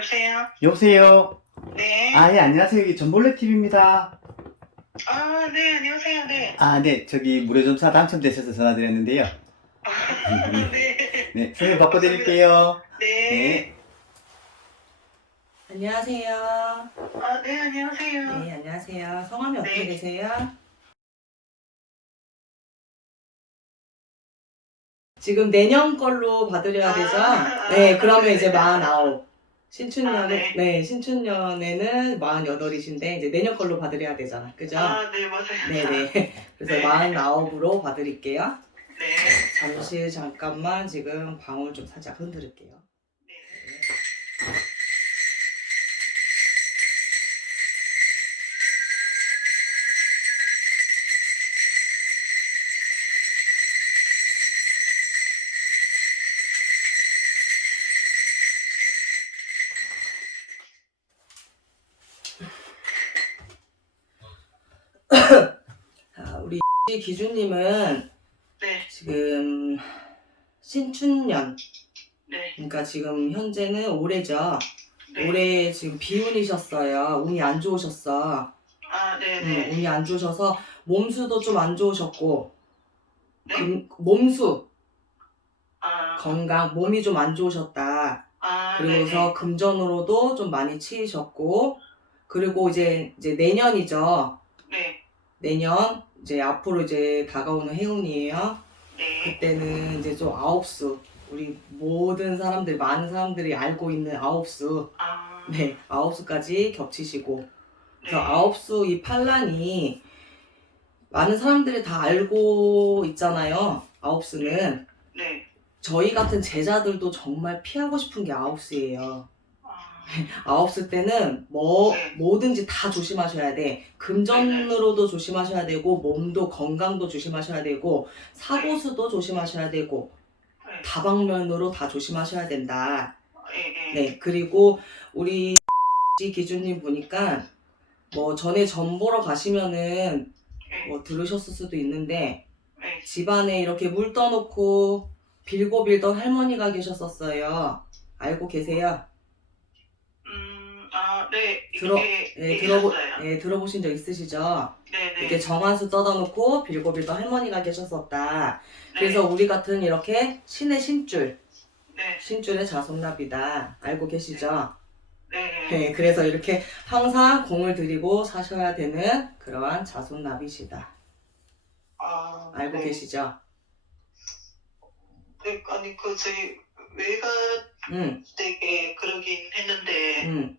여보세요? 여보세요. 네. 아, 예, 안녕하세요. 여기 전볼레 TV입니다. 아, 네, 안녕하세요. 네. 아, 네, 저기 무료점사 당첨되셔서 전화드렸는데요. 아, 네. 네, 선생님 바꿔드릴게요. 네. 네. 안녕하세요. 아, 네, 안녕하세요. 네, 안녕하세요. 성함이 어떻게 네. 되세요? 지금 내년 걸로 받으려야 아, 되죠? 아, 네, 아, 그러면 네, 이제 네. 49. 신춘년에, 아, 네. 네. 신춘년에는 48이신데, 이제 내년 걸로 받으려야 되잖아. 그죠? 아, 네, 맞아요. 네네. 그래서 네. 49으로 봐드릴게요. 네. 잠시 잠깐만 지금 방울 좀 살짝 흔들을게요. 기준님은 네. 지금 신춘년, 네. 그러니까 지금 현재는 올해죠. 네. 올해 지금 비운이셨어요. 운이 안 좋으셨어. 아, 네, 음, 네. 운이 안 좋으셔서 몸수도 좀 안 좋으셨고, 네? 금- 몸수, 아, 건강, 몸이 좀 안 좋으셨다. 아, 그리고서 금전으로도 좀 많이 치이셨고, 그리고 이제 이제 내년이죠. 네. 네. 내년 이제 앞으로 이제 다가오는 해운이에요. 네. 그때는 이제 좀 아홉수 우리 모든 사람들 많은 사람들이 알고 있는 아홉수 아, 네 아홉수까지 겹치시고 네. 그래서 아홉수 이 판란이 많은 사람들이 다 알고 있잖아요 아홉수는 네. 저희 같은 제자들도 정말 피하고 싶은 게 아홉수예요 아, 아홉 수 때는 뭐 네. 뭐든지 다 조심하셔야 돼 금전으로도 조심하셔야 되고 몸도 건강도 조심하셔야 되고 사고 수도 조심하셔야 되고 네. 다방면으로 다 조심하셔야 된다. 네. 네. 네, 그리고 우리 기준님 보니까 뭐 전에 전 보러 가시면은 네. 뭐 들으셨을 수도 있는데 네. 집안에 이렇게 물 떠놓고 빌고 빌던 할머니가 계셨었어요. 알고 계세요? 음, 아, 네. 들어- 이게 네, 들어보, 얘기했어요. 네, 들어보신 적 있으시죠? 네, 네. 이렇게 정한수 떠다 놓고 빌고 빌던 할머니가 계셨었다. 네. 그래서 우리 같은 이렇게 신의 신줄, 네. 신줄의 자손납이다. 알고 계시죠? 네. 네, 그래서 이렇게 항상 공을 들이고 사셔야 되는 그러한 자손납이시다. 아, 알고 네. 계시죠? 네, 아니 그 저희 외가 응, 되게 그러긴 했는데 응.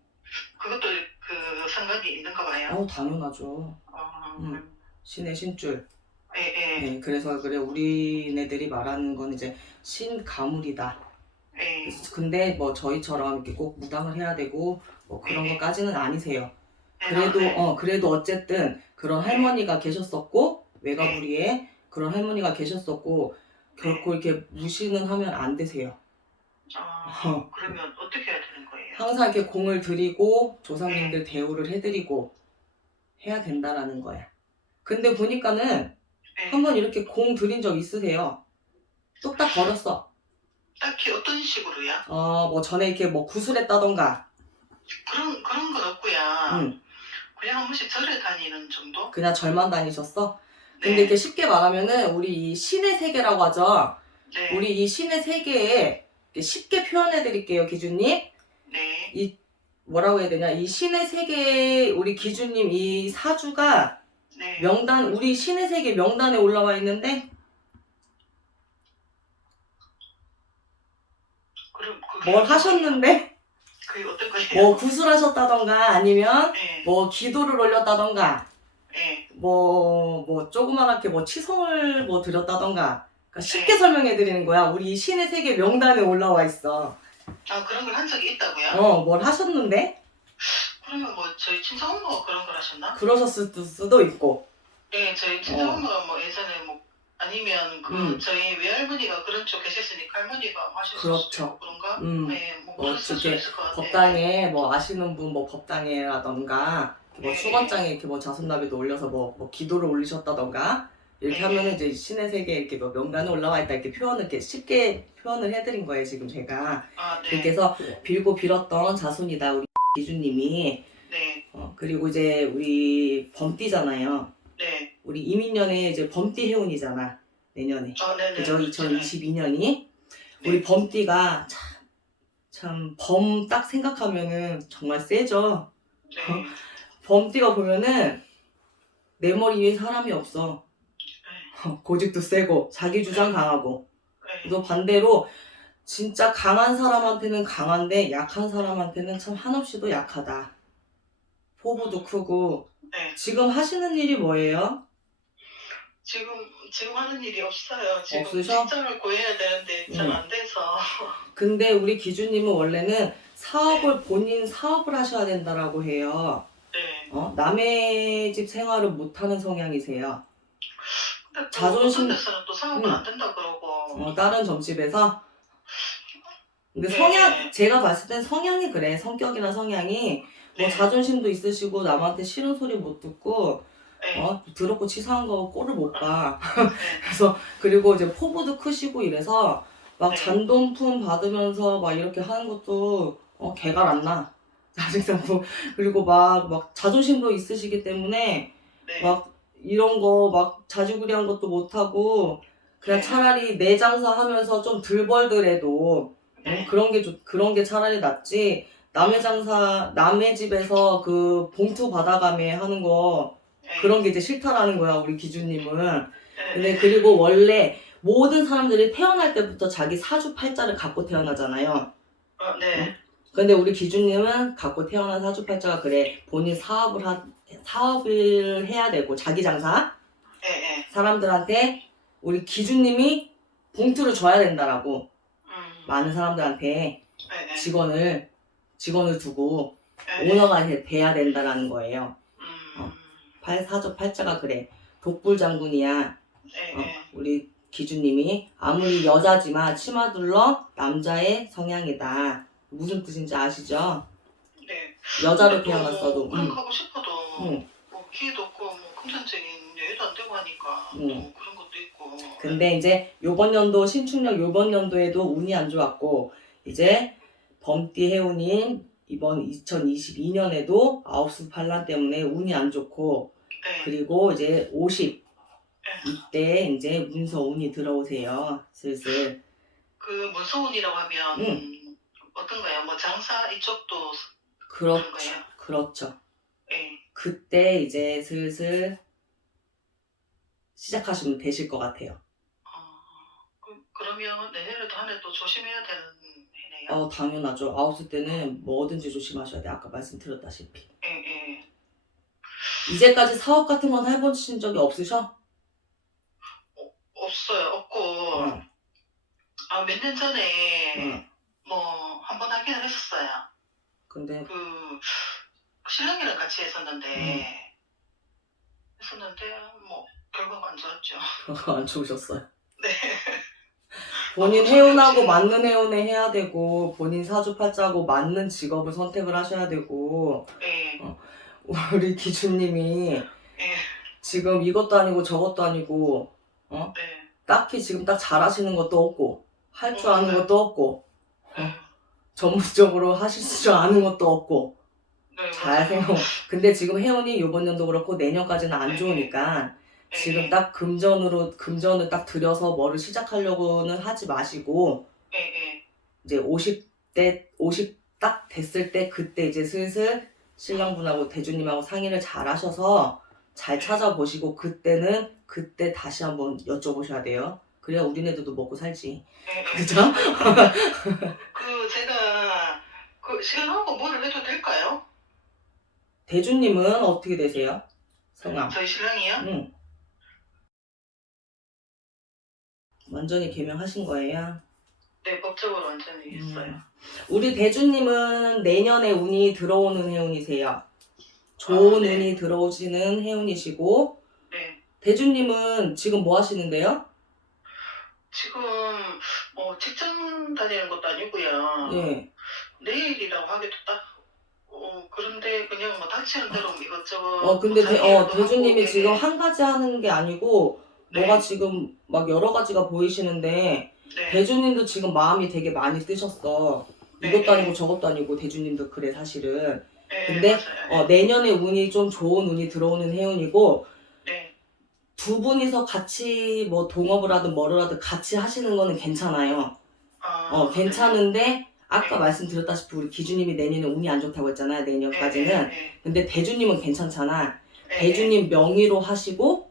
그것도 그 상관이 있는가 봐요. 어, 당연하죠. 아, 음. 신의 신줄. 예, 예, 네, 그래서 그래 우리네들이 말하는 건 이제 신 가물이다. 예. 근데 뭐 저희처럼 이렇게 꼭 무당을 해야 되고 뭐 그런 네. 것까지는 아니세요. 네, 그래도 아, 네. 어 그래도 어쨌든 그런 네. 할머니가 계셨었고 외가부리에 그런 할머니가 계셨었고 네. 결코 이렇게 무시는 하면 안 되세요. 아, 어. 그러면 어떻게 해야? 항상 이렇게 공을 들이고 네. 조상님들 대우를 해드리고 해야 된다라는 거야. 근데 보니까는 예. 한번 이렇게 공 들인 적 있으세요? 뚝딱 버렸어. 딱히 어떤 식으로요? 어 뭐 전에 이렇게 뭐 구슬했다던가, 그런 그런 건 없고요. 응, 그냥 한 번씩 절에 다니는 정도? 그냥 절만 다니셨어. 네. 근데 이렇게 쉽게 말하면은 우리 이 신의 세계라고 하죠. 네. 우리 이 신의 세계에 쉽게 표현해 드릴게요, 기준님. 네. 뭐라고 해야 되냐? 이 신의 세계 우리 기준님 이 사주가 네. 명단 우리 신의 세계 명단에 올라와 있는데 그럼 그게 뭘 하셨는데 그게 어떤 거예요? 뭐 구슬하셨다던가 아니면 네. 뭐 기도를 올렸다던가 네. 뭐 뭐 조그맣게 뭐 치성을 뭐 드렸다던가 그러니까 쉽게 네. 설명해 드리는 거야. 우리 이 신의 세계 명단에 올라와 있어. 아 그런 걸 한 적이 있다고요? 어, 뭘 하셨는데 그러면 뭐 저희 친정 엄마가 그런 걸 하셨나? 그러셨을 수도 있고. 네, 저희 친정 어. 엄마가 뭐 예전에 뭐 아니면 그 음. 저희 외할머니가 그런 쪽 계셨으니까 할머니가 하셨을 그렇죠. 수도 있고 그런가? 음. 네, 뭐 뭐 그랬을 수 이렇게 있을 것 같아요. 법당에 뭐 아시는 분 뭐 법당에라던가 뭐 네. 수건장에 이렇게 뭐 자손나비도 올려서 뭐, 뭐 기도를 올리셨다던가 이렇게 네. 하면은 이제 신의 세계에 이렇게 뭐 명단에 올라와 있다 이렇게 표현을 이렇게 쉽게 표현을 해드린 거예요 지금 제가 아, 네. 그래서 빌고 빌었던 자손이다 우리 기준님이 네. 어, 그리고 이제 우리 범띠잖아요 네. 우리 이민년에 이제 범띠 해운이잖아 내년에 아, 네네. 그죠 2022년이 네. 우리 범띠가 참 범 딱 생각하면은 정말 세죠 네. 범띠가 보면은 내 머리 위에 사람이 없어. 고집도 세고 자기 주장 강하고. 네. 또 반대로 진짜 강한 사람한테는 강한데 약한 사람한테는 참 한없이도 약하다. 포부도 크고. 네. 지금 하시는 일이 뭐예요? 지금 지금 하는 일이 없어요. 지금 없으셔? 직장을 구해야 되는데 잘 음. 안 돼서. 근데 우리 기준님은 원래는 사업을 본인 사업을 하셔야 된다라고 해요. 네. 어? 남의 집 생활을 못하는 성향이세요. 근데 또 자존심- 어떤 데서는 또 사업은 음. 안 된다 그러고. 어, 다른 점집에서 근데 네. 성향 제가 봤을 땐 성향이 그래 성격이나 성향이 뭐 네. 자존심도 있으시고 남한테 싫은 소리 못 듣고 네. 어 더럽고 치사한 거 꼴을 못봐 네. 그래서 그리고 이제 포부도 크시고 이래서 막 네. 잔돈품 받으면서 막 이렇게 하는 것도 어 개가 안나 짜증나고 그리고 막 막 자존심도 있으시기 때문에 네. 막 이런 거 막 자주구리한 것도 못하고 그냥 네. 차라리 내 장사 하면서 좀 덜 벌더라도 네. 어, 그런 게 좋, 그런 게 차라리 낫지 남의 장사 남의 집에서 그 봉투 받아가며 하는 거 네. 그런 게 이제 싫다라는 거야 우리 기준님은 네. 근데 그리고 원래 모든 사람들이 태어날 때부터 자기 사주 팔자를 갖고 태어나잖아요 어, 네. 근데 우리 기준님은 갖고 태어난 사주 팔자가 그래 본인 사업을 하, 사업을 해야 되고 자기 장사 네. 네. 사람들한테 우리 기준님이 봉투를 줘야 된다라고 음. 많은 사람들한테 네. 네. 직원을 직원을 두고 네. 오너가 돼- 돼야 된다라는 거예요. 음. 팔 사주 팔자가 그래. 독불 장군이야. 네. 어, 네. 우리 기준님이 아무리 여자지만 치마 둘러 남자의 성향이다. 무슨 뜻인지 아시죠? 네. 여자로 태어났어도. 응. 거 하고 싶어도 응. 뭐 기회도 없고 뭐 금전적인 여유도 안 되고 하니까 응. 또 그런 것도 있고. 근데 이제 요번 연도 신축년 요번 연도에도 운이 안 좋았고 이제 범띠 해운인 이번 2022년에도 아홉수 반란 때문에 운이 안 좋고 네. 그리고 이제 50 이때 이제 문서 운이 들어오세요 슬슬 그 문서운이라고 하면 응. 어떤가요? 뭐 장사 이쪽도 그렇죠 그런? 그렇죠 네. 그때 이제 슬슬 시작하시면 되실 것 같아요 어, 그, 그러면 내년에도 한 해 또 조심해야 되는 해네요. 어 당연하죠 아홉수 때는 뭐든지 조심하셔야 돼 아까 말씀드렸다시피 예, 예. 이제까지 사업 같은 건 해보신 적이 없으셔? 없어요. 없고 응. 아, 몇 년 전에 응. 뭐 한 번 하기는 했었어요. 근데 그 신랑이랑 같이 했었는데 응. 했었는데 뭐 결과가 안 좋았죠. 안 좋으셨어요. 네. 본인 어, 해운하고 그렇지. 맞는 해운에 해야 되고 본인 사주팔자고 맞는 직업을 선택을 하셔야 되고 예. 우리 기준님이 예. 지금 이것도 아니고 저것도 아니고 네. 딱히 지금 딱 잘하시는 것도 없고 할 줄 아는 네. 것도 없고 네. 전문적으로 하실 줄 아는 것도 없고 네. 잘 맞아요. 생각 근데 지금 해운이 이번 년도 그렇고 내년까지는 안 네. 좋으니까 예. 지금 딱 금전으로 금전을 딱 들여서 뭐를 시작하려고는 하지 마시고 예, 예. 이제 50대 50 딱 됐을 때 그때 이제 슬슬 신랑분하고 대주님하고 상의를 잘 하셔서 잘 찾아보시고 그때는 그때 다시 한번 여쭤보셔야 돼요. 그래야 우리네들도 먹고 살지. 그죠? 그 제가 그 시간하고 뭐를 해도 될까요? 대주님은 어떻게 되세요? 성함. 저희 신랑이요? 응. 완전히 개명하신 거예요. 네, 법적으로 완전히 했어요. 음. 우리 대주님은 내년에 운이 들어오는 해운이세요. 좋은 아, 네. 운이 들어오시는 해운이시고 네. 대주님은 지금 뭐 하시는데요? 지금 뭐 직장 다니는 것도 아니고요. 예. 내일이라고 하기도 딱 어, 그런데 그냥 뭐 닥치는 대로 뭐 이것저것 어 근데 뭐 대, 자기 어 대주님이 지금 네. 한 가지 하는 게 아니고 네. 뭐가 지금 막 여러 가지가 보이시는데 네. 대주님도 지금 마음이 되게 많이 뜨셨어. 네, 이것도 네. 아니고 저것도 아니고 대주님도 그래 사실은. 네, 근데, 맞아요. 어, 내년에 운이 좀 좋은 운이 들어오는 해운이고 네. 두 분이서 같이 뭐 동업을 하든 뭐를 하든 같이 하시는 거는 괜찮아요. 아, 어, 괜찮은데 아까 네. 말씀드렸다시피 우리 기주님이 내년에 운이 안 좋다고 했잖아요. 네, 내년까지는. 네, 네, 근데 대주님은 괜찮잖아. 네, 대주님 명의로 하시고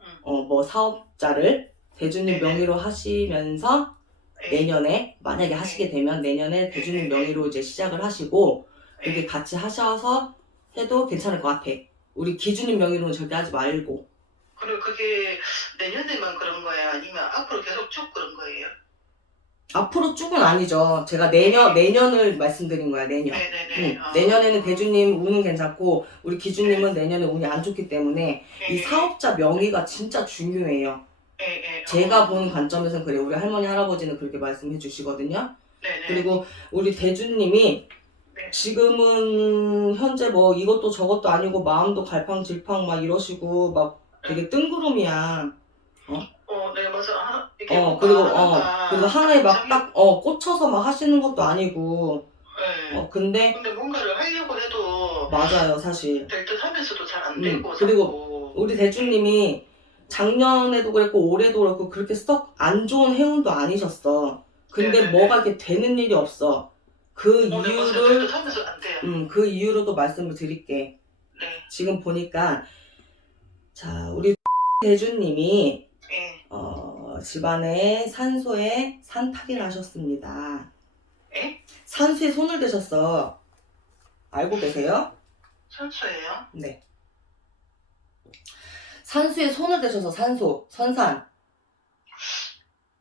음. 어뭐 사업자를 대주님 네. 명의로 하시면서 네, 내년에 만약에 하시게 되면 내년에 대주님 명의로 이제 시작을 하시고 이렇게 네. 같이 하셔서 해도 괜찮을 것 같아. 우리 기주님 명의로는 절대 하지 말고. 그리고 그게 내년에만 그런 거예요? 아니면 앞으로 계속 쭉 그런 거예요? 앞으로 쭉은 아니죠. 제가 내년 내년을 말씀드린 거야 내년. 네네네. 응. 내년에는 대주님 운은 괜찮고 우리 기주님은 내년에 운이 안 좋기 때문에 이 사업자 명의가 진짜 중요해요. 네, 제가 보는 관점에서는 그래 요. 우리 할머니 할아버지는 그렇게 말씀해 주시거든요. 네네. 그리고 우리 대주님이 네. 지금은 현재 뭐 이것도 저것도 아니고 마음도 갈팡질팡 막 이러시고 막 되게 뜬구름이야. 어, 네어 그리고 어 그리고 하나에 막 자기- 딱 어 꽂혀서 막 하시는 것도 아니고 네. 어 근데 근데 뭔가를 하려고 해도 맞아요 사실. 될 듯 하면서도 잘 안 음, 되고 그리고 자꾸. 우리 대주님이 작년에도 그랬고 올해도 그렇고 그렇게 썩 안 좋은 해운도 아니셨어. 근데 네네네. 뭐가 이렇게 되는 일이 없어. 그 어, 네, 맞아요. 될 이유를 듯 하면서 안 돼요. 음, 그 이유로도 말씀을 드릴게. 네. 지금 보니까 자 우리 대주님이 예. 어, 집안에 산소에 산탈이를 하셨습니다. 예? 산수에 손을 대셨어. 알고 계세요? 선수예요? 네. 산수에 손을 대셔서 산소, 선산.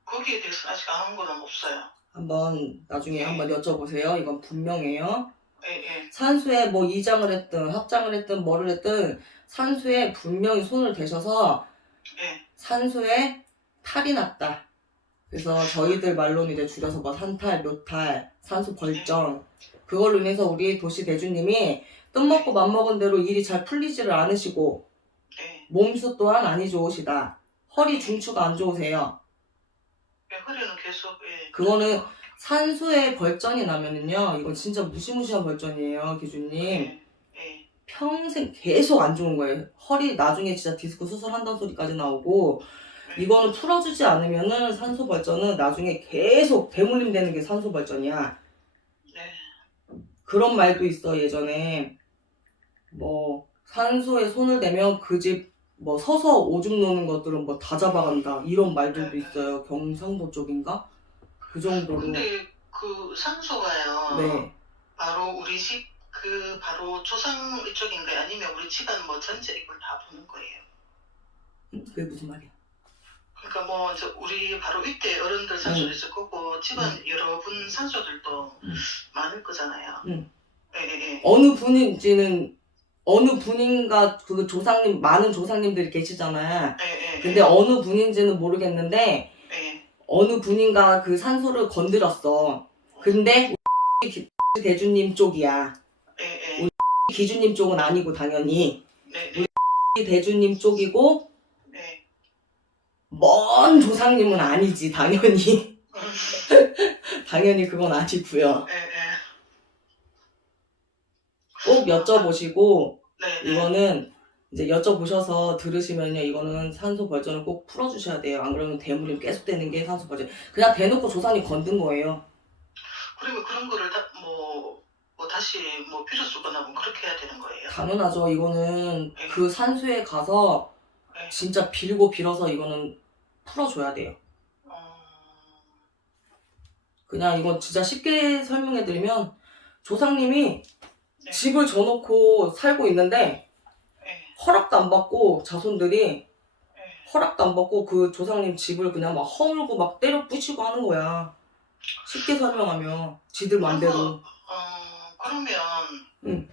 거기에 대해서 아직 아는 거는 없어요. 한번 나중에 한번 여쭤보세요. 이건 분명해요. 예, 예. 산수에 뭐 이장을 했든 합장을 했든 뭐를 했든 산수에 분명히 손을 대셔서 예. 산수에 탈이 났다. 그래서 저희들 말로는 이제 줄여서 뭐 산탈, 묘탈, 산수 벌정 그걸로 인해서 우리 도시 대주님이 뜻먹고 맘먹은 대로 일이 잘 풀리지를 않으시고 예. 몸수 또한 안이 좋으시다. 허리 중추가 안 좋으세요. 예, 허리는 계속 예. 그거는 산수에 벌전이 나면은요, 이건 진짜 무시무시한 벌전이에요, 기주님. 예. 예. 평생 계속 안 좋은 거예요. 허리 나중에 진짜 디스크 수술한다는 소리까지 나오고, 예. 이거는 풀어주지 않으면은 산소 벌전은 나중에 계속 대물림 되는 게 산소 벌전이야. 네. 그런 말도 있어, 예전에. 뭐, 산소에 손을 대면 그 집 뭐 서서 오줌 노는 것들은 뭐 다 잡아간다. 이런 말들도 있어요. 경상도 쪽인가? 그 정도로. 근데 그 산소가요. 네. 바로 우리 집 그 바로 조상 이쪽인가요? 아니면 우리 집안 뭐 전체 이걸 다 보는 거예요. 음, 그게 무슨 말이야? 그러니까 뭐 이제 우리 바로 윗대 어른들 산소도 있을 거고 집안 여러분 산소들도 음. 많을 거잖아요. 음. 예, 예, 예. 어느 분인지는 어느 분인가 그 조상님 많은 조상님들이 계시잖아요. 예, 예, 근데 어느 분인지는 모르겠는데 예. 어느 분인가 그 산소를 건드렸어. 근데 우리 대주님 쪽이야. 기주님 쪽은 아니고 당연히 네, 네. 우리 대주님 쪽이고 네. 먼 조상님은 아니지 당연히 음, 당연히 그건 아니고요. 예, 예. 꼭 여쭤보시고 네, 네. 이거는 이제 여쭤보셔서 들으시면요 이거는 산소 벌전을 꼭 풀어주셔야 돼요. 안 그러면 대물림 계속 되는 게 산소 벌전. 그냥 대놓고 조상이 건든 거예요. 그러면 그런 거를 다, 뭐, 뭐 다시 뭐 필요 쓰거나 뭐 그렇게 해야 되는 거예요. 당연하죠. 이거는 그 산수에 가서 네. 진짜 빌고 빌어서 이거는 풀어줘야 돼요. 어, 그냥 이건 진짜 쉽게 설명해드리면 조상님이 네. 집을 져놓고 살고 있는데 예, 허락도 안 받고 자손들이 예. 허락도 안 받고 그 조상님 집을 그냥 막 허물고 막 때려 부시고 하는 거야. 쉽게 설명하면 지들 맘대로. 어, 그러면 응.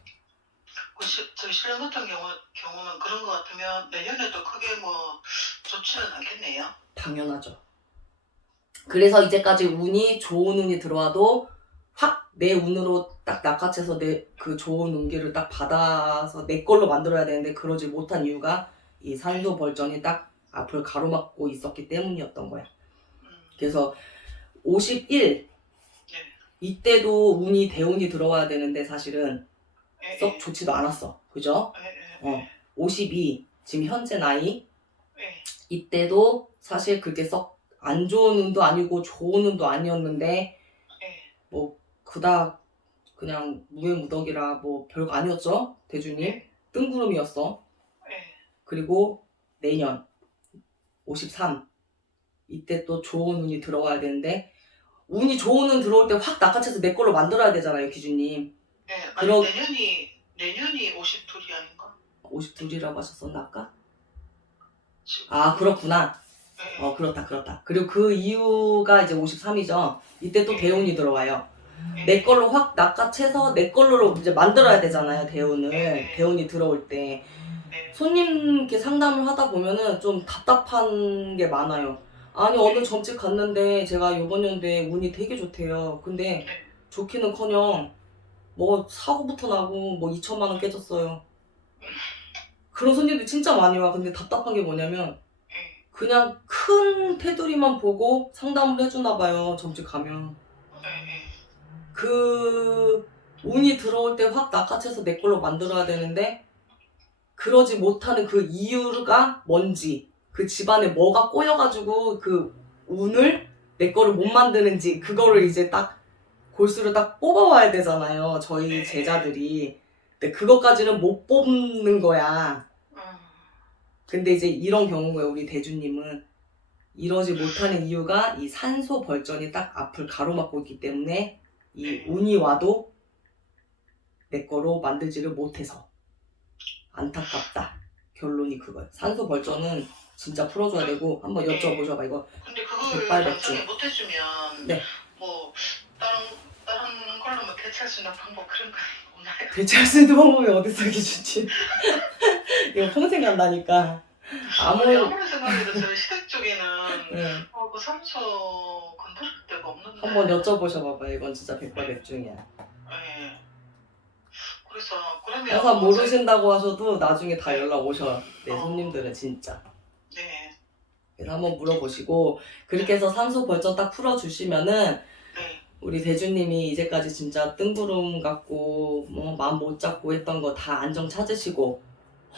그 시, 저희 신랑 같은 경우, 경우는 그런 거 같으면 내년에도 크게 뭐 좋지는 않겠네요. 당연하죠. 그래서 이제까지 운이 좋은 운이 들어와도 확 내 운으로 딱 낚아채서 내 그 좋은 운기를 딱 받아서 내 걸로 만들어야 되는데 그러지 못한 이유가 이 산소 벌전이 딱 앞을 가로막고 있었기 때문이었던 거야. 음, 그래서 51 네. 이때도 운이 대운이 들어와야 되는데 사실은 예, 썩 예, 좋지도 않았어. 그죠? 예, 예, 어. 52 지금 현재 나이. 예, 이때도 사실 그게 썩 안 좋은 운도 아니고 좋은 운도 아니었는데 예, 뭐 그닥 그냥 무해무덕이라 뭐 별거 아니었죠? 예, 뜬구름이었어. 예, 그리고 내년 53 이때 또 좋은 운이 들어와야 되는데 운이 좋은 운 들어올 때 확 낚아채서 내 걸로 만들어야 되잖아요 기준님 예. 아니 그러- 내년이 내년이 52이 아닌가? 52이라고 하셨었나 아까? 지금. 아 그렇구나. 예, 어 그렇다 그렇다. 그리고 그 이유가 이제 53이죠. 이때 또 대운이 들어와요. 예, 내 걸로 확 낚아채서 내 걸로 이제 만들어야 되잖아요 대운을. 네. 대운이 들어올 때. 예, 손님 이렇게 상담을 하다 보면은 좀 답답한 게 많아요 아니 어느 점집 갔는데 제가 요번 연도에 운이 되게 좋대요 근데 네. 좋기는커녕 뭐 사고부터 나고 뭐 2천만 원 깨졌어요 그런 손님들 진짜 많이 와 근데 답답한 게 뭐냐면 예, 그냥 큰 테두리만 보고 상담을 해주나 봐요 점집 가면. 그 운이 들어올 때 확 낚아채서 내 걸로 만들어야 되는데 그러지 못하는 그 이유가 뭔지 그 집안에 뭐가 꼬여가지고 그 운을 내 거를 못 만드는지 그거를 이제 딱 골수를 딱 뽑아와야 되잖아요 저희 제자들이 근데 그것까지는 못 뽑는 거야 음, 근데 이제 이런 경우에 우리 대주님은 이러지 못하는 이유가 이 산소 벌전이 딱 앞을 가로막고 있기 때문에 이 운이 와도 내 거로 만들지를 못해서 안타깝다. 결론이 그거예요. 산소 벌전은 진짜 풀어줘야 되고 한번 여쭤보셔봐 이거 근데 그걸 백발백중. 못 해주면 네. 뭐 다른 다른 걸로 뭐 대체할 수 있는 방법 그런 거 없나요? 대체할 수 있는 방법이 어디서 기준지 이거 평생 간다니까 아무 아무리 아무리 생각해도 저희 시댁 쪽에는 응. 어, 그 산소 건드릴 데가 없는데. 한번 여쭤보셔봐봐 이건 진짜 백발백중이야 예. 그래서 그러면 항상 모르신다고 하셔도 나중에 다 연락 오셔 내 어. 손님들은 진짜 네, 그래서 한번 물어보시고 그렇게 해서 산소 벌전 딱 풀어주시면은 네, 우리 대주님이 이제까지 진짜 뜬구름 같고 뭐 마음 못 잡고 했던 거 다 안정 찾으시고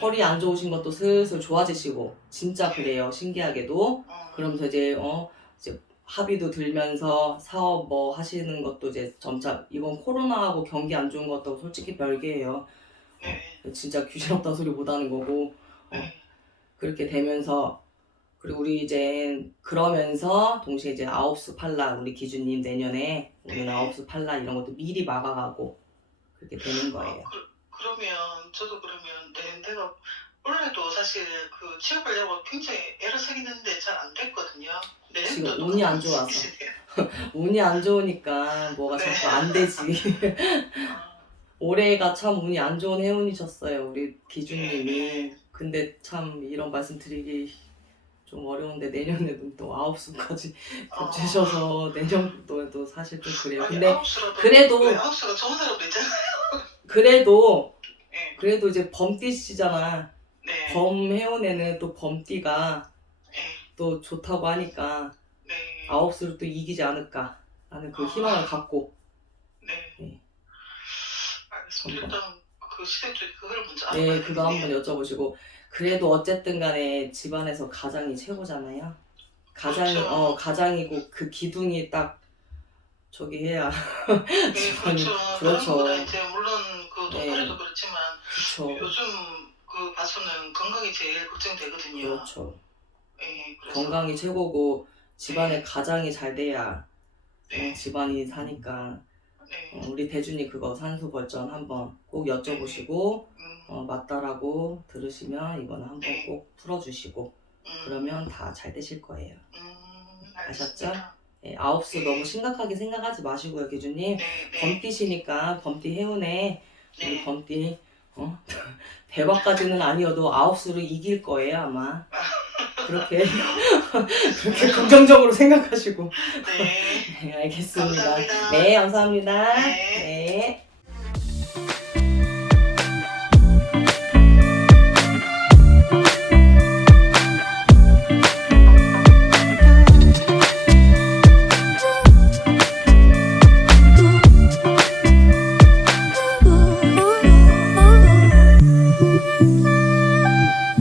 허리 안 좋으신 것도 슬슬 좋아지시고 진짜 그래요 신기하게도. 어, 그러면서 이제 어 이제 합의도 들면서 사업 뭐 하시는 것도 이제 점차 이건 코로나하고 경기 안 좋은 것도 솔직히 별개예요. 네, 진짜 귀신 없다는 소리 못 하는 거고. 네, 그렇게 되면서 그리고 우리 이제 그러면서 동시에 이제 아홉수 팔라 우리 기준님 내년에 오는 네. 아홉수 팔라 이런 것도 미리 막아가고 그렇게 되는 거예요. 어, 그, 그러면 저도 그러면 내 내가 원래도 사실 그 취업하려고 굉장히 애를 쓰기는데 잘 안 됐거든요. 지금 또 운이 안 좋아서. 운이 안 좋으니까 뭐가 네. 자꾸 안 되지. 어, 올해가 참 운이 안 좋은 해운이셨어요 우리 기준님이. 네. 근데 참 이런 말씀 드리기 좀 어려운데 내년에는 또 아홉 수까지 어. 겹치셔서 내년도에도 사실 좀 그래요. 아니, 근데 아홉수라도 그래도- 왜 아홉수가 좋은 사람도 있잖아요. 그래도 네, 그래도 이제 범띠시잖아. 네, 범 해운에는 또 범띠가 네, 또 좋다고 하니까 네, 아홉 수를 또 이기지 않을까 라는 그 희망을 갖고 네. 네. 알겠습니다. 일단 그 시댁 그걸 먼저 네 알아봐야 그거 한번. 여쭤보시고 그래도 어쨌든 간에 집안에서 가장이 최고잖아요. 가장이 그렇죠. 어 가장이고 그 기둥이 딱 저기 해야 네, 집안이 그렇죠. 그렇죠. 이제 물론 그 네. 돈벌이도 그렇지만 그렇죠. 요즘 그 봐서는 건강이 제일 걱정되거든요. 그렇죠. 예, 그래서 건강이 최고고 집안에 가장이 잘 돼야 어, 네, 집안이 사니까 네, 어, 우리 대준이 그거 산소 벌전 한번 꼭 여쭤보시고 음, 어, 맞다라고 들으시면 이거는 한번 네. 꼭 풀어주시고 음, 그러면 다 잘 되실 거예요. 음, 아셨죠? 알겠습니다. 예, 아홉수 너무 심각하게 생각하지 마시고요, 기준님. 네, 네, 범띠시니까 범띠 해운에 우리 네, 범띠 어? 대박까지는 아니어도 아홉수를 이길 거예요 아마. 그렇게 그렇게 긍정적으로 생각하시고. 네. 네, 알겠습니다. 감사합니다. 네, 감사합니다. 네. 네.